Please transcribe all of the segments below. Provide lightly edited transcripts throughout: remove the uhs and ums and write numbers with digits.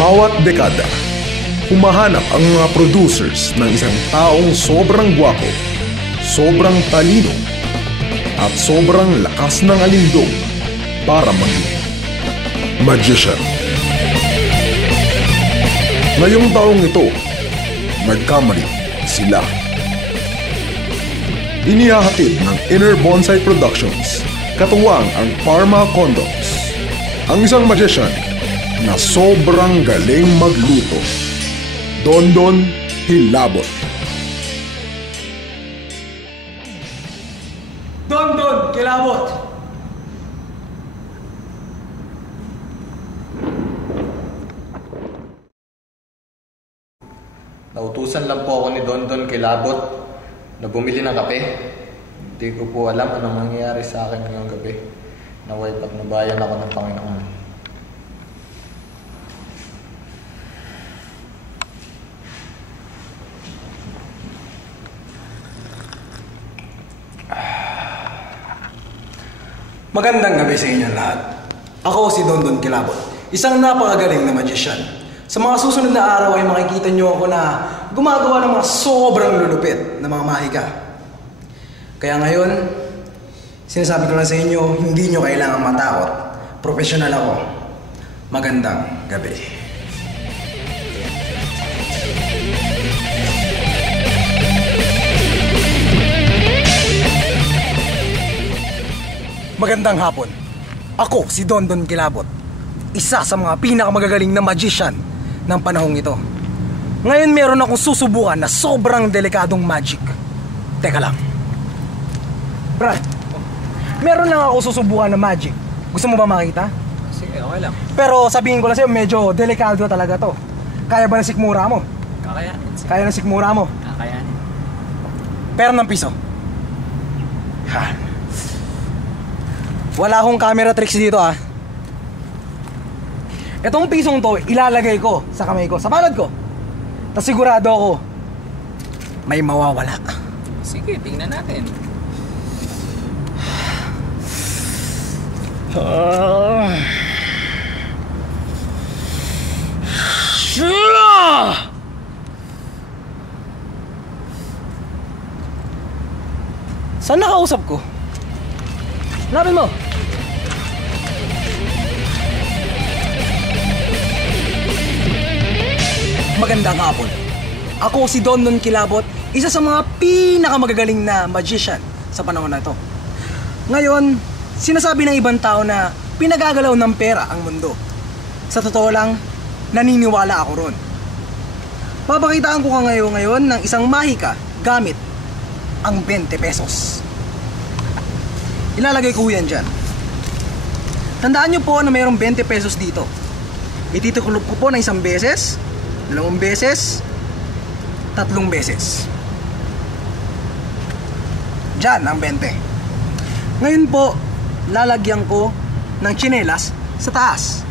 Bawat dekada, humahanap ang mga producers ng isang taong sobrang gwapo, sobrang talino, at sobrang lakas ng alindog para maging magician. Ngayong taong ito, nagkamali sila. Inihahatid ng Inner Bonsai Productions, katuwang ang Parma Condoms, ang isang magician na sobrang galing magluto, Dondon Kilabot. Dondon Kilabot! Nautusan lang po ako ni Dondon Kilabot na bumili ng kape. Hindi ko po alam anong mangyayari sa akin ngayong gabi. Naway patnubayan ako ng Panginoon. Magandang gabi sa inyo lahat. Ako si Dondon Kilabot, isang napakagaling na magician. Sa mga susunod na araw ay makikita nyo ako na gumagawa ng mga sobrang lulupit na mga mahika. Kaya ngayon, sinasabi ko lang sa inyo, hindi nyo kailangang matakot. Profesional ako. Magandang gabi. Magandang hapon. Ako si Dondon Kilabot, isa sa mga pinakamagagaling na magician ng panahong ito. Ngayon meron akong susubukan na sobrang delikadong magic. Teka lang. Brad, meron lang ako susubukan na magic. Gusto mo ba makita? Sige, okay lang. Pero sabihin ko lang sa'yo, medyo delikado talaga to. Kaya ba ng sikmura mo? Kakayanin. Kaya ng sikmura mo? Kakayanin. Pero ng piso. Ha. Wala akong camera tricks dito ah. Itong pisong to, ilalagay ko sa kamay ko, sa palad ko. Tapos sigurado ako, may mawawala. Sige, tingnan natin. Saan nakausap ko? Hanapin mo. Magandang hapon. Ako si Dondon Kilabot, isa sa mga pinakamagagaling na magician sa panahon na ito. Ngayon, sinasabi ng ibang tao na pinagagalaw ng pera ang mundo. Sa totoo lang, naniniwala ako ron. Papakitaan ko ka ngayon ng isang mahika gamit ang 20 pesos. Ilalagay ko yan dyan. Tandaan nyo po na mayroong 20 pesos dito. Itituklop ko po ng isang beses, 2 beses, 3 beses. Diyan ang 20. Ngayon po, lalagyan ko ng tsinelas sa taas.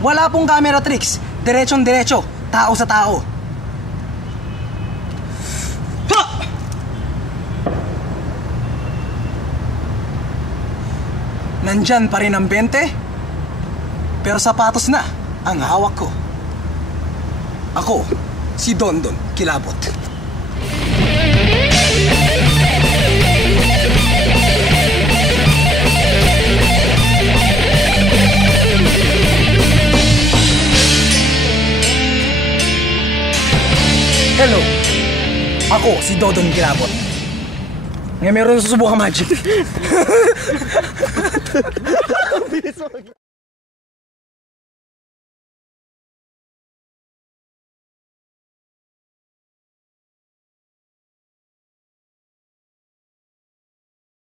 Wala pong camera tricks. Diretsong diretso, tao sa tao. Ha! Nandyan pa rin ang 20, pero sapatos na ang hawak ko. Ako, si Dondon Kilabot. Hello, ako si Dondon Kilabot. Ngayon meron susubukang magic. Bilis mo.